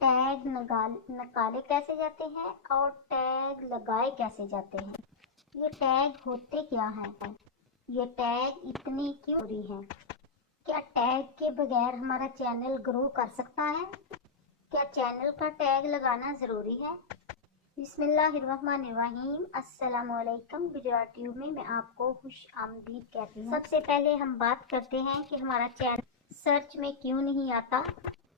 Tag निकाले कैसे जाते हैं और टैग लगाए कैसे जाते हैं। ये टैग होते क्या हैं, ये टैग इतनी क्यों जरूरी हैं, क्या टैग के बगैर हमारा चैनल ग्रो कर सकता है, क्या चैनल का टैग लगाना ज़रूरी है। बिस्मिल्लाहिर्रहमानिर्रहीम, अस्सलामुअलैकुम। गुजरात ट्यूब में मैं आपको खुश आमदीद कहती हूँ। सबसे पहले हम बात करते हैं कि हमारा चैनल सर्च में क्यों नहीं आता।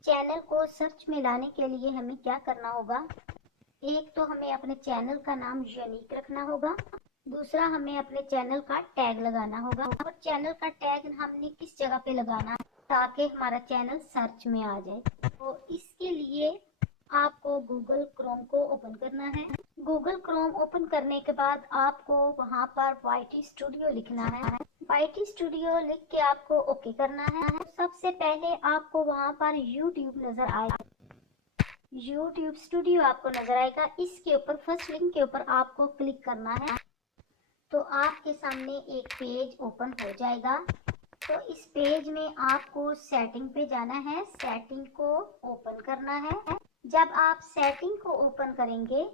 चैनल को सर्च में लाने के लिए हमें क्या करना होगा। एक तो हमें अपने चैनल का नाम यूनिक रखना होगा, दूसरा हमें अपने चैनल का टैग लगाना होगा। और चैनल का टैग हमने किस जगह पे लगाना है ताकि हमारा चैनल सर्च में आ जाए। तो इसके लिए आपको गूगल क्रोम को ओपन करना है। गूगल क्रोम ओपन करने के बाद आपको वहां पर वाईटी स्टूडियो लिखना है। वाईटी स्टूडियो लिख के आपको ओके करना है। सबसे पहले आपको वहां पर यूट्यूब नजर आएगा, यूट्यूब स्टूडियो आपको नजर आएगा। इसके ऊपर फर्स्ट लिंक के ऊपर आपको क्लिक करना है तो आपके सामने एक पेज ओपन हो जाएगा। तो इस पेज में आपको सेटिंग पे जाना है, सेटिंग को ओपन करना है। जब आप सेटिंग को ओपन करेंगे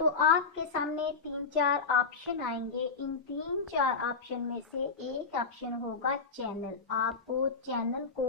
तो आपके सामने 3-4 ऑप्शन आएंगे। इन 3-4 ऑप्शन में से एक ऑप्शन होगा चैनल। आपको चैनल को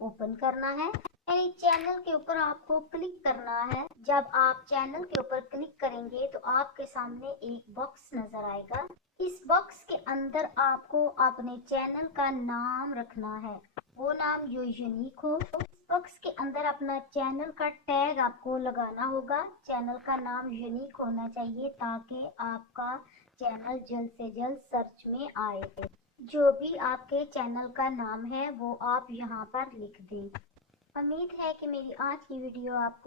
ओपन करना है, यानी चैनल के ऊपर आपको क्लिक करना है। जब आप चैनल के ऊपर क्लिक करेंगे तो आपके सामने एक बॉक्स नजर आएगा। इस बॉक्स के अंदर आपको अपने चैनल का नाम रखना है, वो नाम जो यूनिक हो। इस बॉक्स के अंदर अपना चैनल का टैग आपको लगाना होगा। चैनल का नाम यूनिक होना चाहिए ताकि आपका चैनल जल्द से जल्द सर्च में आए। जो भी आपके चैनल का नाम है वो आप यहाँ पर लिख दें। उम्मीद है कि मेरी आज की वीडियो आपको